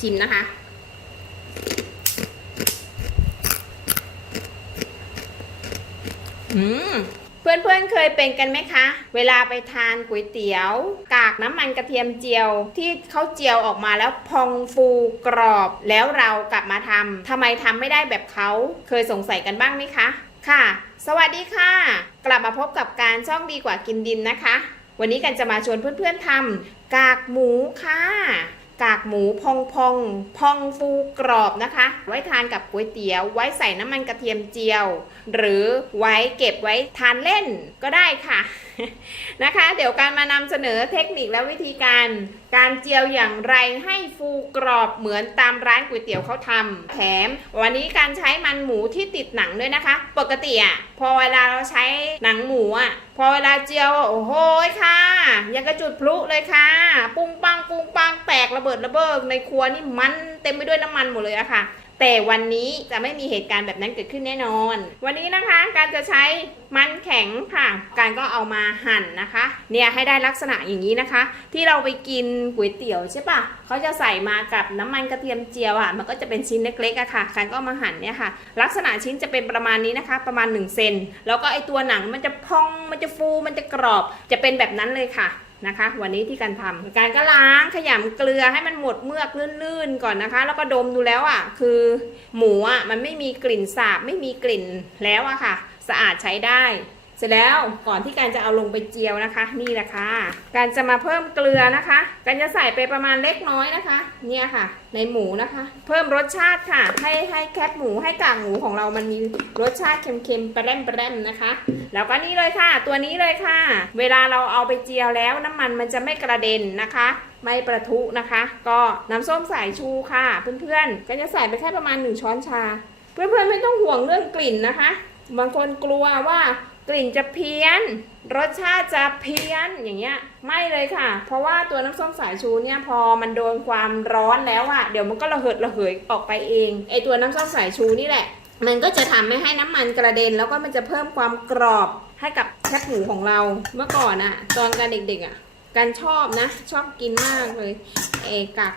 ชิมนะคะ อืมเพื่อนๆ เคยเป็นกันไหมคะ เวลาไปทานก๋วยเตี๋ยว กากน้ำมันกระเทียมเจียว ที่เขาเจียวออกมาแล้วพองฟูกรอบ แล้วเรากลับมาทำทำไมทำไม่ได้แบบเขาเคยสงสัยกันบ้างไหมคะ ค่ะ สวัสดีค่ะ กลับมาพบกับการช่องดีกว่ากินดินนะคะ วันนี้กันจะมาชวนเพื่อนๆทำกากหมูค่ะ กากหมูพองพองพองฟูกรอบนะคะ ไว้ทานกับก๋วยเตี๋ยว ไว้ใส่น้ำมันกระเทียมเจียว หรือไว้เก็บไว้ทานเล่นก็ได้ค่ะนะคะ เดี๋ยวการมานำเสนอเทคนิคและวิธีการ การเจียวอย่างไรให้ฟูกรอบเหมือนตามร้านก๋วยเตี๋ยวเขาทำแถมวันนี้การใช้มันหมูที่ติดหนังด้วยนะคะ ปกติอะพอเวลาเราใช้หนังหมูอะพอเวลาเจียวโอ้โหค่ะ ยังกระจุดพลุเลยค่ะ ปุ้งปังปุ้งปังแตกระเบิดระเบิดในครัวนี่มันเต็มไปด้วยน้ำมันหมดเลยอะค่ะ แต่วันนี้จะไม่มีเหตุการณ์แบบนั้นเกิดขึ้นแน่นอน วันนี้นะคะการจะใช้มันแข็งค่ะ การก็เอามาหั่นนะคะ เนี่ยให้ได้ลักษณะอย่างนี้นะคะ ที่เราไปกินก๋วยเตี๋ยวใช่ปะเขาจะใส่มากับน้ำมันกระเทียมเจียวอะมันก็จะเป็นชิ้นเล็กๆอะค่ะ การก็มาหั่นเนี่ยค่ะ ลักษณะชิ้นจะเป็นประมาณนี้นะคะ ประมาณ1เซนแล้วก็ไอตัวหนังมันจะพองมันจะฟูมันจะกรอบจะเป็นแบบนั้นเลยค่ะ นะคะ วันนี้ที่การทำการก็ล้างขยำเกลือให้มันหมดเมือกลื่นๆก่อนนะคะ แล้วก็ดมดูแล้วอะ คือหมูอะมันไม่มีกลิ่นสาบไม่มีกลิ่นแล้วอะค่ะ สะอาดใช้ได้ ร็จแล้วก่อนที่การจะเอาลงไปเจียวนะคะ นี่แหละค่ะ การจะมาเพิ่มเกลือนะคะ การจะใส่ไปประมาณเล็กน้อยนะคะ เนี่ยค่ะ ในหมูนะคะ เพิ่มรสชาติค่ะ ให้ให้แคบหมูให้กากหมูของเรามันมีรสชาติเค็มๆแปร่มแปร่มนะคะ แล้วก็นี่เลยค่ะ ตัวนี้เลยค่ะ เวลาเราเอาไปเจียวแล้วน้ำมันมันจะไม่กระเด็นนะคะ ไม่ประทุนะคะ ก็น้ำส้มสายชูค่ะเพื่อนๆ ก็จะใส่ไปแค่ประมาณ 1 ช้อนชา เพื่อนๆไม่ต้องห่วงเรื่องกลิ่นนะคะบางคนกลัวว่า กลิ่นจะเพี้ยน รสชาติจะเพี้ยนอย่างเงี้ยไม่เลยค่ะ เพราะว่าตัวน้ำส้มสายชูเนี่ยพอมันโดนความร้อนแล้วอะเดี๋ยวมันก็ระเหิดระเหยออกไปเองไอตัวน้ำส้มสายชูนี่แหละ มันก็จะทำไม่ให้น้ำมันกระเด็น แล้วก็มันจะเพิ่มความกรอบให้กับแคบหมูของเราเมื่อก่อนอะตอนกันเด็กๆอะกันชอบนะ ชอบกินมากเลยเอกาก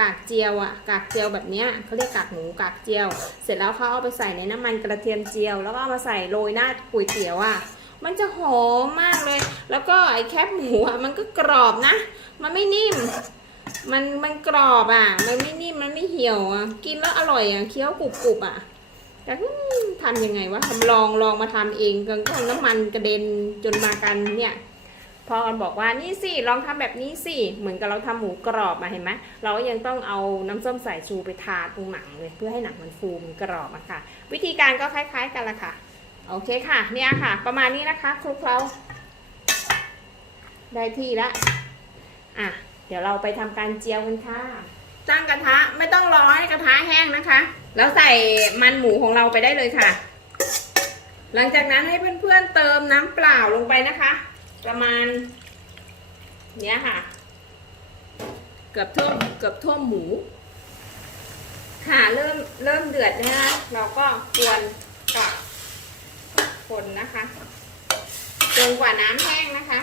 กากเจียวอะกากเจียวแบบเนี้ยเขาเรียกกากหมูกากเจียว เสร็จแล้วเขาเอาไปใส่ในน้ำมันกระเทียมเจียว แล้วก็เอามาใส่โรยหน้าก๋วยเตี๋ยวอะมันจะหอมมากเลย แล้วก็ไอ้แคบหมูอะมันก็กรอบนะ มันไม่นิ่ม มันมันกรอบอะ มันไม่นิ่ม มันไม่เหี่ยวอะ กินแล้วอร่อยอะ เคี้ยวกรุบกรุบอะ แต่ทำยังไงวะทำลองลองมาทำเองก็ก็น้ำมันกระเด็นจนมากันเนี่ย พอกันบอกว่านี่สิลองทำแบบนี้สิเหมือนกับเราทำหมูกรอบมาเห็นไหมเราก็ยังต้องเอาน้ำส้มสายชูไปทาตรงหนังเลย เพื่อให้หนังมันฟูมันกรอบอะค่ะ วิธีการก็คล้าย ๆกันละค่ะ โอเคค่ะ เนี่ยค่ะ ประมาณนี้นะคะคลุกเคล้าได้ที่ละอะเดี๋ยวเราไปทำการเจียวกันค่ะตั้งกระทะไม่ต้องรอให้กระทะแห้งนะคะ แล้วใส่มันหมูของเราไปได้เลยค่ะ หลังจากนั้นให้เพื่อนๆเติมน้ำเปล่าลงไปนะคะ ประมาณ เนี้ยค่ะ เกือบท่วมเกือบท่วมหมู ค่ะเริ่มเริ่มเดือดนะคะเราก็ควรกับคนนะคะจนกว่าน้ำแห้งนะคะ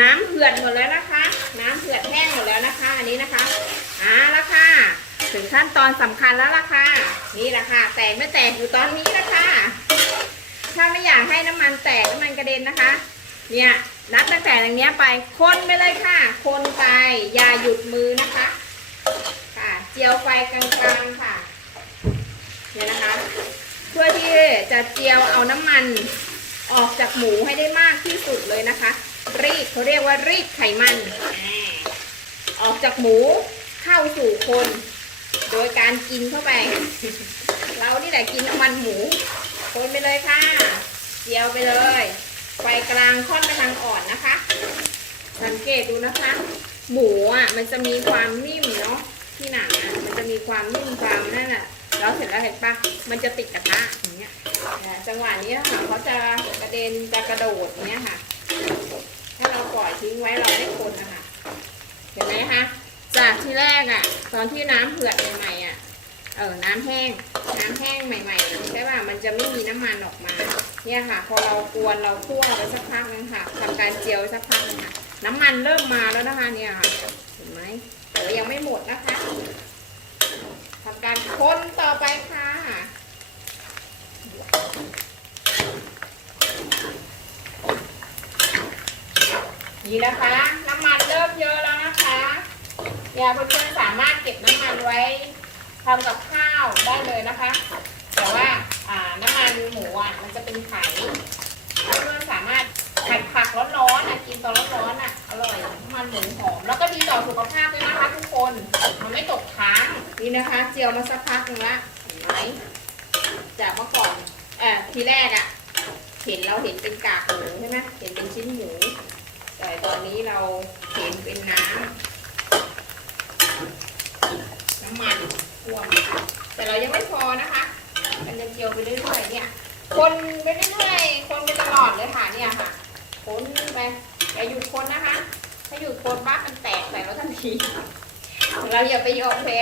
น้ำเผือดหมดแล้วนะคะ น้ำเผือดแห้งหมดแล้วนะคะ อันนี้นะคะอ่าล้วค่ะถึงขั้นตอนสำคัญแล้วล่ะค่ะ นี่แหละค่ะ แตกไม่แตกอยู่ตอนนี้นะคะ ถ้าไม่อยากให้น้ำมันแตกน้ำมันกระเด็นนะคะ เนี่ยนับตั้งแต่อย่างเนี้ยไป คนไปเลยค่ะ คนไป อย่าหยุดมือนะคะ ค่ะ เจียวไฟกลางๆค่ะ เนี่ยนะคะ เพื่อที่จะเจียวเอาน้ำมันออกจากหมูให้ได้มากที่สุดเลยนะคะ รีดเขาเรียกว่ารีดไขมัน อออกจากหมูเข้าสู่คน โดยการกินเข้าไป เรานี่แหละกินน้ำมันหมู คนไปเลยค่ะ เจียวไปเลย ไฟกลางค่อนไปทางอ่อนนะคะ สังเกตดูนะคะ หมูอะมันจะมีความนิ่มเนาะที่หนังอะมันจะมีความนิ่มความนั่นอะแล้วเสร็จแล้วเห็นปะมันจะติดกระทะอย่างเงี้ยจังหวะนี้นะคะเขาจะกระเด็นจะกระโดดอย่างเงี้ยค่ะ ถ้าเราปล่อยทิ้งไว้เราไม่คนนะคะเห็นไหมคะจากที่แรกอะ ตอนที่น้ำเผือดใหม่ๆอะ เออน้ำแห้ง น้ำแห้งใหม่ๆใช่ป่ะมันจะไม่มีน้ำมันออกมา เนี่ยค่ะ พอเรากวนเราคั่วไปสักพักนึงค่ะทำการเจียวสักพักนึงค่ะน้ำมันเริ่มมาแล้วนะคะเนี่ยค่ะเห็นไหมแต่ว่ายังไม่หมดนะคะทำการคนต่อไปค่ะนี่นะคะ น้ำมันเริ่มเยอะแล้วนะคะอย่าเพื่อนๆสามารถเก็บน้ำมันไว้ ทำกับข้าวได้เลยนะคะ แต่ว่าน้ำมันหมูอะมันจะเป็นไขเพื่อนสามารถผัดผักร้อนๆอะกินตอนร้อนๆอะอร่อยมันหมูหอมแล้วก็ดีต่อสุขภาพด้วยนะคะ ทุกคนมันไม่ตกค้างนี่นะคะ เจียวมาสักพักหนึงละเห็นไหมจากเมื่อก่อนเอ่อทีแรกอะ เห็นเราเห็นเป็นกากหมูใช่ไหมเห็นเป็นชิ้นหมูแต่ตอนนี้เราเห็นเป็นน้ำน้ำมัน ท่วแต่เรายังไม่พอนะคะมันจะเจียวไปเรื่อยๆเนี่ย คนไปเรื่อยๆคนไปตลอดเลยค่ะเนี่ยค่ะคนไปอย่าหยุดคนนะคะ ถ้าหยุดคนบ้ามันแตกใส่เราทันที เราอย่าไปยอมแพ้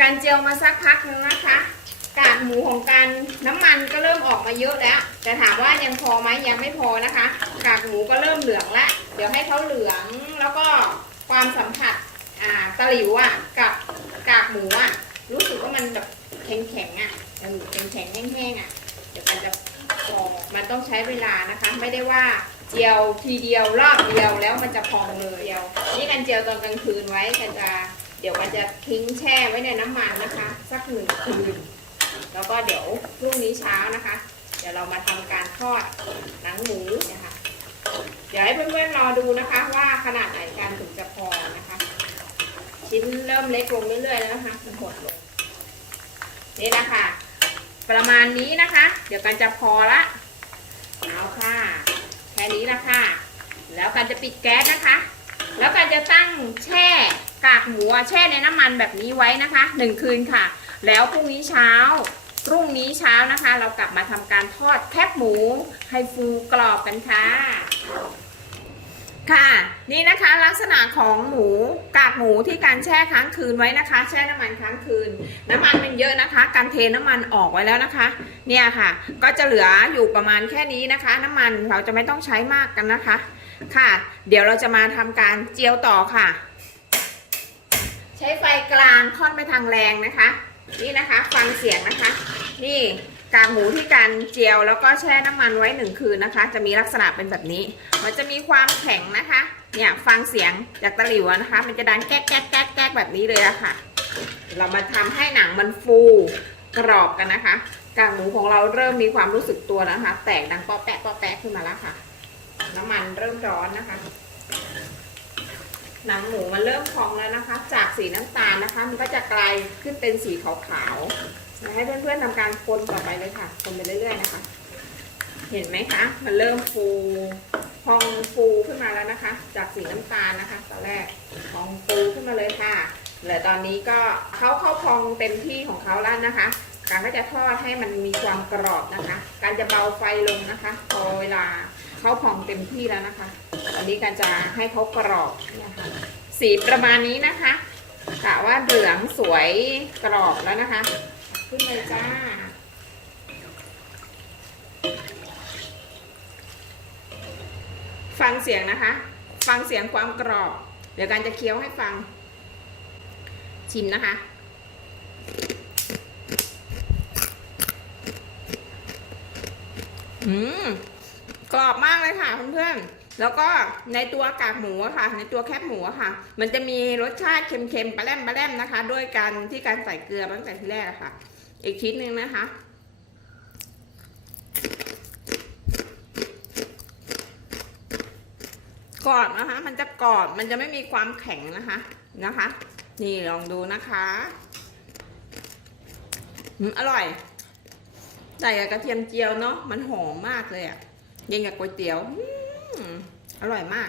การเจียวมาสักพักนึงนะคะ กากหมูของการน้ำมันก็เริ่มออกมาเยอะแล้ว แต่ถามว่ายังพอไหมยังไม่พอนะคะ กากหมูก็เริ่มเหลืองแล้วเดี๋ยวให้เขาเหลืองแล้วก็ความสัมผัสอ่าตะหลิวอะกับ กากหมูอะ รู้สึกว่ามันแบบแข็งๆอะเออแข็งๆแห้งๆอะ เดี๋ยวมันจะพองมันต้องใช้เวลานะคะ ไม่ได้ว่าเจียวทีเดียวรอบเดียวแล้วมันจะพองเลยเดียว นี่กันเจียวตอนกลางคืนไว้กันจะเดี๋ยวมันจะทิ้งแช่ไว้ในน้ำมันนะคะ สักหนึ่งคืน แล้วก็เดี๋ยวพรุ่งนี้เช้านะคะ เดี๋ยวเรามาทำการทอดหนังหมูนะคะเดี๋ยวให้เพื่อนๆรอดูนะคะ ว่าขนาดไหนการถึงจะพอนะคะ ชิ้นเริ่มเล็กลงเรื่อยๆแล้วนะคะมันหดลงนี่นะคะประมาณนี้นะคะ เดี๋ยวกันจะพอละเอาค่ะ แค่นี้ละค่ะ แล้วกันจะปิดแก๊สนะคะ แล้วกันจะตั้งแช่กากหมูแช่ในน้ำมันแบบนี้ไว้นะคะหนึ่งคืนค่ะ แล้วพรุ่งนี้เช้าพรุ่งนี้เช้านะคะ เรากลับมาทำการทอดแคบหมูให้ฟูกรอบกันค่ะ ค่ะ นี่นะคะลักษณะของหมูกากหมูที่การแช่ค้างคืนไว้นะคะ แช่น้ำมันค้างคืน น้ำมันมันเยอะนะคะ การเทน้ำมันออกไว้แล้วนะคะ เนี่ยค่ะ ก็จะเหลืออยู่ประมาณแค่นี้นะคะ น้ำมันเราจะไม่ต้องใช้มากกันนะคะ ค่ะ เดี๋ยวเราจะมาทำการเจียวต่อค่ะ ใช้ไฟกลางค่อนไปทางแรงนะคะ นี่นะคะ ฟังเสียงนะคะ นี่ กากหมูที่การเจียวแล้วก็แช่น้ำมันไว้หนึ่งคืนนะคะ จะมีลักษณะเป็นแบบนี้ มันจะมีความแข็งนะคะ เนี่ยฟังเสียงจากตะหลิวนะคะ มันจะดังแก๊กแก๊กแก๊กแก๊กแบบนี้เลยอะค่ะ เรามาทำให้หนังมันฟูกรอบกันนะคะ กากหมูของเราเริ่มมีความรู้สึกตัวแล้วนะคะ แตกดังป๊อแปะป๊อแปะขึ้นมาแล้วค่ะ น้ำมันเริ่มร้อนนะคะ หนังหมูมันเริ่มพองแล้วนะคะ จากสีน้ำตาลนะคะ มันก็จะกลายขึ้นเป็นสีขาวๆ ให้เพื่อนๆทำการคนต่อไปเลยค่ะ คนไปเรื่อยๆนะคะ เห็นไหมคะ มันเริ่มฟูพองฟูขึ้นมาแล้วนะคะ จากสีน้ำตาลนะคะตอนแรกพองฟูขึ้นมาเลยค่ะเหลือตอนนี้ก็เขาเข้าพองเต็มที่ของเขาแล้วนะคะการก็จะทอดให้มันมีความกรอบนะคะ การจะเบาไฟลงนะคะ พอเวลาเขาพองเต็มที่แล้วนะคะอันนี้การจะให้เขากรอบนี่ยค่ะสีประมาณนี้นะคะกะว่าเหลืองสวยกรอบแล้วนะคะ ขึ้นเลยจ้า ฟังเสียงนะคะ ฟังเสียงความกรอบ เดี๋ยวการจะเคี้ยวให้ฟัง ชิมนะคะอืมกรอบมากเลยค่ะเพื่อนๆ แล้วก็ในตัวกากหมูค่ะ ในตัวแคบหมูค่ะ มันจะมีรสชาติเค็มๆปลาแรมปลาแรมนะคะ ด้วยการที่การใส่เกลือตั้งแต่ที่แรกค่ะ อีกชิ้นหนึ่งนะคะ กรอบนะคะ มันจะกรอบมันจะไม่มีความแข็งนะคะนะคะ นี่ลองดูนะคะอืมอร่อยใส่กับกระเทียมเจียวเนาะมันหอมมากเลยอะ่ะยังกับก๋วยเตี๋ยวออร่อยมาก